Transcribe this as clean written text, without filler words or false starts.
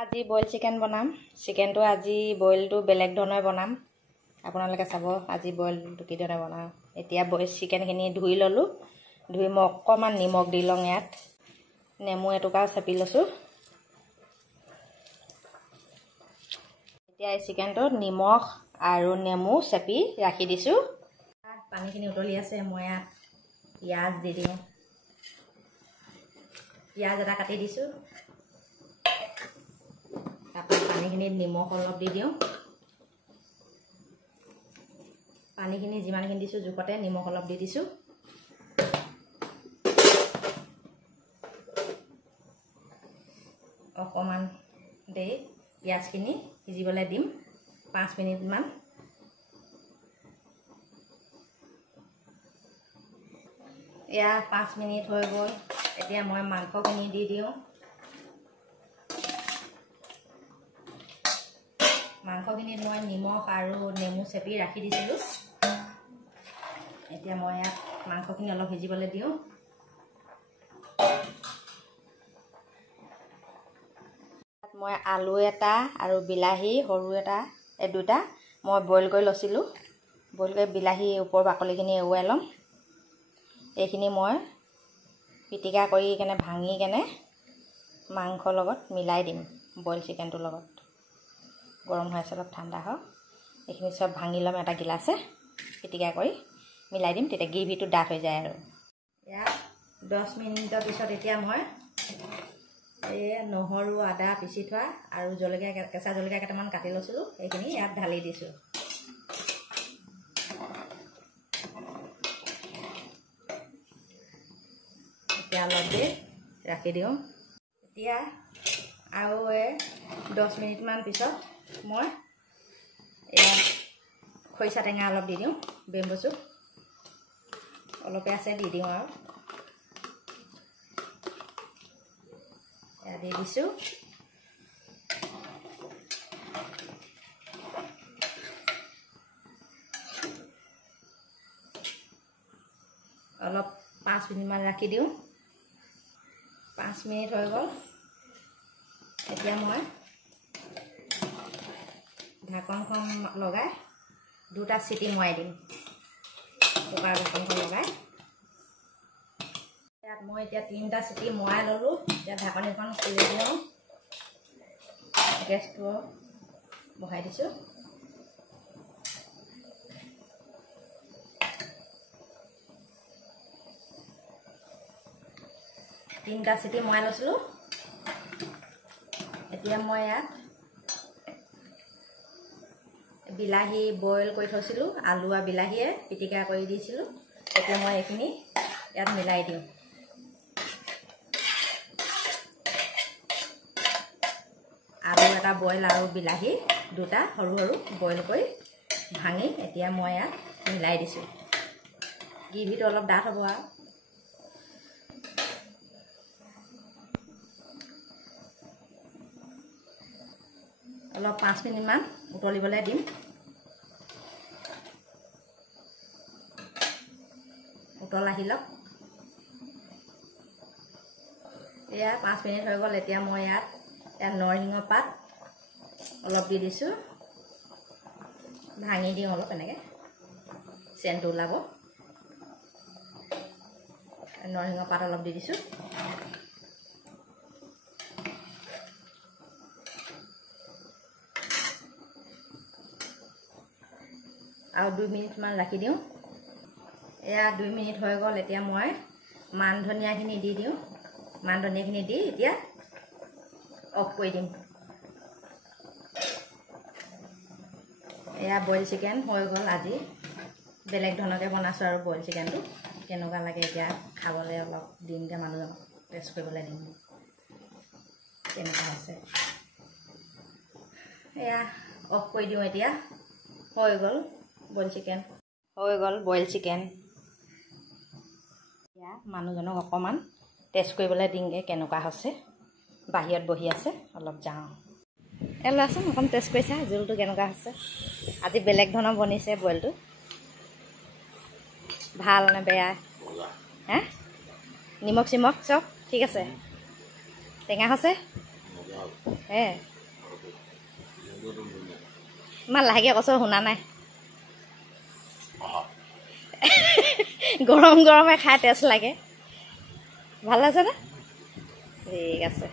আজি boil chicken বনাম। চিকেনটো আজি বইলটো বেলেগ ধৰণে বনাম। আপোনালোকে চাব আজি বইলটো কি ধৰণে বনাম। এতিয়া বইল চিকেনখিনি ধুই ল'লোঁ। ধুই মই অকণমান নিমখ দি লওঁ। ইয়াত নেমু এটুকুৰাও চেপি লৈছোঁ। এতিয়া এই চিকেনটোত নিমখ আৰু নেমু চেপি ৰাখি দিছোঁ। পানীখিনি উতলি আছে। মই ইয়াত পিঁয়াজ দি দিওঁ। পিঁয়াজ এটা কাটি দিছোঁ। তাৰপৰা পানীখিনিত নিমখ অলপ দি দিওঁ। পানীখিনি যিমানখিনি দিছোঁ জোখতে নিমখ অলপ দি দিছোঁ। অকণমান দেৰি পিঁয়াজখিনি সিজিবলৈ দিম 5 মিনিটমান। এয়া 5 মিনিট হৈ গ'ল। এতিয়া মই মাংসখিনি দি দিওঁ। মাংসখিনিত মই নিমখ আৰু নেমু চেপি ৰাখি দিছিলোঁ। এতিয়া মই ইয়াত মাংসখিনি অলপ সিজিবলৈ দিওঁ। মই আলু এটা আৰু বিলাহী সৰু এটা দুটা মই বইল কৰি লৈছিলোঁ। বইল কৰি বিলাহী ওপৰৰ বাকলিখিনি এৰুৱাই ল'ম। এইখিনি মই পিটিকা কৰি কেনে ভাঙি কেনে মাংসৰ লগত মিলাই দিম। বইল চিকেনটোৰ লগত গৰম হৈ আছে, অলপ ঠাণ্ডা হওক। এইখিনি চব ভাঙি ল'ম এটা গিলাচে, পিটিকা কৰি মিলাই দিম। তেতিয়া গ্ৰেভিটো ডাঠ হৈ যায়। আৰু ইয়াত 10 মিনিটৰ পিছত এতিয়া মই এই নহৰু আদা পিচি থোৱা আৰু জলকীয়া কেঁচা জলকীয়া কেইটামান কাটি লৈছিলোঁ, সেইখিনি ইয়াত ঢালি দিছোঁ। এতিয়া অলপ দেৰি ৰাখি দিওঁ। এতিয়া আৰু 10 মিনিটমান পিছত মই এয়া খৰিচা টেঙা অলপ দি দিওঁ। বেম্বু চুপ অলপে আছে, দি দিওঁ আৰু এয়া দি দিছোঁ। অলপ 5 মিনিটমান ৰাখি দিওঁ। 5 মিনিট হৈ গ'ল। এতিয়া মই ঢাকনখন লগাই 2টা চিটি মৰাই দিম। কুকাৰ ঢাকনখন লগাই ইয়াত মই এতিয়া 3টা চিটি মৰাই ল'লোঁ। এতিয়া ঢাকনিখন খুলি দিওঁ। গেছটো বহাই দিছোঁ। তিনিটা চিটি মৰাই লৈছিলোঁ। এতিয়া মই ইয়াত বিলাহী বইল কৰি থৈছিলোঁ, আলু আৰু বিলাহীয়ে পিটিকা কৰি দিছিলোঁ। এতিয়া মই এইখিনি ইয়াত মিলাই দিওঁ। আলু এটা বইল আৰু বিলাহী 2টা সৰু সৰু বইল কৰি ভাঙি এতিয়া মই ইয়াত মিলাই দিছোঁ। গ্ৰেভিটো অলপ ডাঠ হ'ব আৰু অলপ 5 মিনিটমান উতলিবলৈ দিম। উতল আহি লওক। এয়া 5 মিনিট হৈ গ'ল। এতিয়া মই ইয়াত নৰসিংহ পাত অলপ দি দিছোঁ। ভাঙি দিওঁ অলপ, এনেকৈ চেণ্টটো ওলাব। নৰসিংহ পাত অলপ দি দিছোঁ। আৰু 2 মিনিটমান ৰাখি দিওঁ। এয়া 2 মিনিট হৈ গ'ল। এতিয়া মই মান ধনিয়াখিনি দি দিওঁ। মান ধনিয়াখিনি দি এতিয়া অফ কৰি দিম। এয়া বইল চিকেন হৈ গ'ল। আজি বেলেগ ধৰণকৈ বনাইছোঁ আৰু বইল চিকেনটো কেনেকুৱা লাগে এতিয়া খাবলৈ অলপ দিমকৈ মানুহজনক টেষ্ট কৰিবলৈ দিম কেনেকুৱা হৈছে। এয়া অফ কৰি দিওঁ। এতিয়া হৈ গ'ল বইল চিকেন। হৈ গ'ল বইল চিকেন। এতিয়া মানুহজনক অকণমান টেষ্ট কৰিবলৈ দিমগৈ কেনেকুৱা হৈছে। বাহিৰত বহি আছে, অলপ যাওঁ। লোৱাচোন অকণ টেষ্ট কৰিছা জোলটো কেনেকুৱা হৈছে। আজি বেলেগ ধৰণৰ বনিছে বইলটো। ভাল নে বেয়া? হে নিমখ চিমখ চব ঠিক আছে? টেঙা হৈছে? হে ইমান লাহেকৈ কৈছ শুনা নাই গৰম গৰমে খাই টেষ্ট লাগে ভাল আছেনে ঠিক আছে